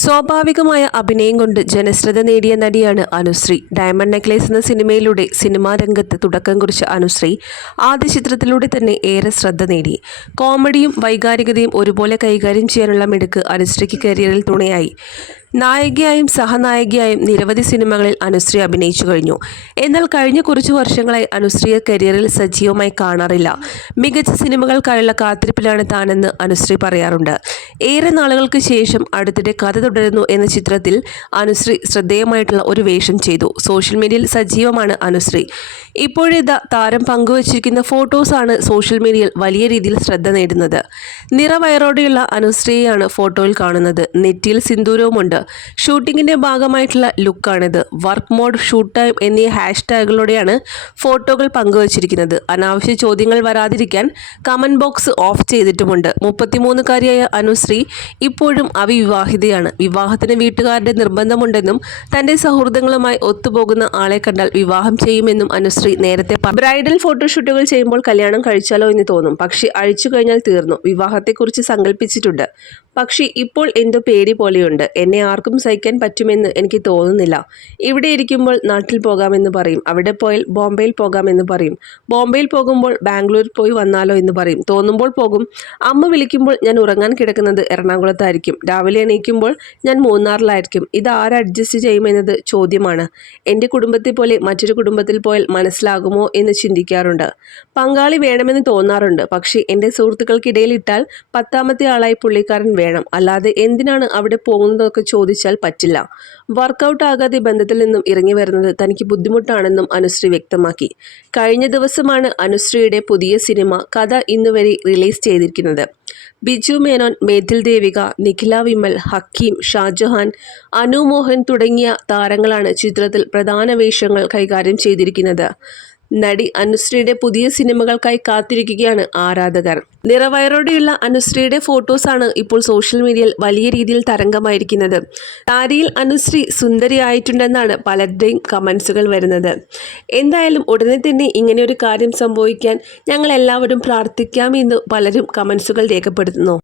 സ്വാഭാവികമായ അഭിനയം കൊണ്ട് ജനശ്രദ്ധ നേടിയ നടിയാണ് അനുശ്രീ. ഡയമണ്ട് നെക്ലേസ് എന്ന സിനിമയിലൂടെ സിനിമാ രംഗത്ത് തുടക്കം കുറിച്ച അനുശ്രീ ആദ്യ ചിത്രത്തിലൂടെ തന്നെ ഏറെ ശ്രദ്ധ നേടി. കോമഡിയും വൈകാരികതയും ഒരുപോലെ കൈകാര്യം ചെയ്യാനുള്ള മിടുക്ക് അനുശ്രീക്ക് കരിയറിൽ തുണയായി. നായികയായും സഹനായികയായും നിരവധി സിനിമകളിൽ അനുശ്രീ അഭിനയിച്ചു കഴിഞ്ഞു. എന്നാൽ കഴിഞ്ഞ കുറച്ചു വർഷങ്ങളായി അനുശ്രീയെ കരിയറിൽ സജീവമായി കാണാറില്ല. മികച്ച സിനിമകൾക്കായുള്ള കാത്തിരിപ്പിലാണ് താനെന്ന് അനുശ്രീ പറയാറുണ്ട്. ഏറെ നാളുകൾക്ക് ശേഷം അടുത്തിടെ കഥ തുടരുന്നു എന്ന ചിത്രത്തിൽ അനുശ്രീ ശ്രദ്ധേയമായിട്ടുള്ള ഒരു വേഷം ചെയ്തു. സോഷ്യൽ മീഡിയയിൽ സജീവമാണ് അനുശ്രീ. ഇപ്പോഴിതാ താരം പങ്കുവച്ചിരിക്കുന്ന ഫോട്ടോസാണ് സോഷ്യൽ മീഡിയയിൽ വലിയ രീതിയിൽ ശ്രദ്ധ നേടുന്നത്. നിറവയറോടെയുള്ള അനുശ്രീയാണ് ഫോട്ടോയിൽ കാണുന്നത്. നെറ്റിയിൽ സിന്ദൂരവുമുണ്ട്. ഷൂട്ടിങ്ങിന്റെ ഭാഗമായിട്ടുള്ള ലുക്കാണിത്. വർക്ക് മോഡ് ഷൂട്ട് ടൈം എന്നീ ഹാഷ് ടാഗുകളോടെയാണ് ഫോട്ടോകൾ പങ്കുവച്ചിരിക്കുന്നത്. അനാവശ്യ ചോദ്യങ്ങൾ വരാതിരിക്കാൻ കമന്റ് ബോക്സ് ഓഫ് ചെയ്തിട്ടുമുണ്ട്. മുപ്പത്തിമൂന്നുകാരിയായ അനുശ്രീ ഇപ്പോഴും അവിവാഹിതയാണ്. വിവാഹത്തിന് വീട്ടുകാരുടെ നിർബന്ധമുണ്ടെന്നും തന്റെ സൗഹൃദങ്ങളുമായി ഒത്തുപോകുന്ന ആളെ കണ്ടാൽ വിവാഹം ചെയ്യുമെന്നും അനുശ്രീ നേരത്തെ ബ്രൈഡൽ ഫോട്ടോഷൂട്ടുകൾ ചെയ്യുമ്പോൾ കല്യാണം കഴിച്ചാലോ എന്ന് തോന്നും. പക്ഷേ അഴിച്ചു കഴിഞ്ഞാൽ തീർന്നു. വിവാഹത്തെക്കുറിച്ച് സങ്കല്പിച്ചിട്ടുണ്ട്. പക്ഷേ ഇപ്പോൾ എന്തോ പേടി പോലെയുണ്ട്. എന്നെ ആർക്കും സഹിക്കാൻ പറ്റുമെന്ന് എനിക്ക് തോന്നുന്നില്ല. ഇവിടെ ഇരിക്കുമ്പോൾ നാട്ടിൽ പോകാമെന്ന് പറയും. അവിടെ പോയാൽ ബോംബെയിൽ പോകാമെന്ന് പറയും. ബോംബെയിൽ പോകുമ്പോൾ ബാംഗ്ലൂരിൽ പോയി വന്നാലോ എന്ന് പറയും. തോന്നുമ്പോൾ പോകും. അമ്മ വിളിക്കുമ്പോൾ ഞാൻ ഉറങ്ങാൻ കിടക്കുന്നത് എറണാകുളത്തായിരിക്കും. രാവിലെ എണീക്കുമ്പോൾ ഞാൻ മൂന്നാറിലായിരിക്കും. ഇത് ആര് അഡ്ജസ്റ്റ് ചെയ്യുമെന്നത് ചോദ്യമാണ്. എന്റെ കുടുംബത്തെ പോലെ മറ്റൊരു കുടുംബത്തിൽ പോയാൽ മനസ്സിലാകുമോ എന്ന് ചിന്തിക്കാറുണ്ട്. പങ്കാളി വേണമെന്ന് തോന്നാറുണ്ട്. പക്ഷേ എന്റെ സുഹൃത്തുക്കൾക്കിടയിൽ ഇട്ടാൽ പത്താമത്തെ ആളായി പുള്ളിക്കാരൻ വേണം. അല്ലാതെ എന്തിനാണ് അവിടെ പോകുന്നതൊക്കെ ചോദിച്ചാൽ പറ്റില്ല. വർക്കൗട്ട് ആകാതെ ബന്ധത്തിൽ നിന്നും ഇറങ്ങി വരുന്നത് തനിക്ക് ബുദ്ധിമുട്ടാണെന്നും അനുശ്രീ വ്യക്തമാക്കി. കഴിഞ്ഞ ദിവസമാണ് അനുശ്രീയുടെ പുതിയ സിനിമ കഥ ഇന്നുവരെ റിലീസ് ചെയ്തിരിക്കുന്നത്. ബിജു മേനോൻ മേതിൽ ദേവിക നിഖില വിമൽ ഹക്കീം ഷാജഹാൻ അനു മോഹൻ തുടങ്ങിയ താരങ്ങളാണ് ചിത്രത്തിൽ പ്രധാന വേഷങ്ങൾ കൈകാര്യം ചെയ്തിരിക്കുന്നത്. നടി അനുശ്രീയുടെ പുതിയ സിനിമകൾക്കായി കാത്തിരിക്കുകയാണ് ആരാധകർ. നിറവയറോടെയുള്ള അനുശ്രീയുടെ ഫോട്ടോസാണ് ഇപ്പോൾ സോഷ്യൽ മീഡിയയിൽ വലിയ രീതിയിൽ തരംഗമായിരിക്കുന്നത്. താരിയിൽ അനുശ്രീ സുന്ദരിയായിട്ടുണ്ടെന്നാണ് പലരുടെയും കമൻസുകൾ വരുന്നത്. എന്തായാലും ഉടനെ തന്നെ ഇങ്ങനെ ഒരു കാര്യം സംഭവിക്കാൻ ഞങ്ങൾ എല്ലാവരും പ്രാർത്ഥിക്കാമെന്ന് പലരും കമൻസുകൾ രേഖപ്പെടുത്തുന്നു.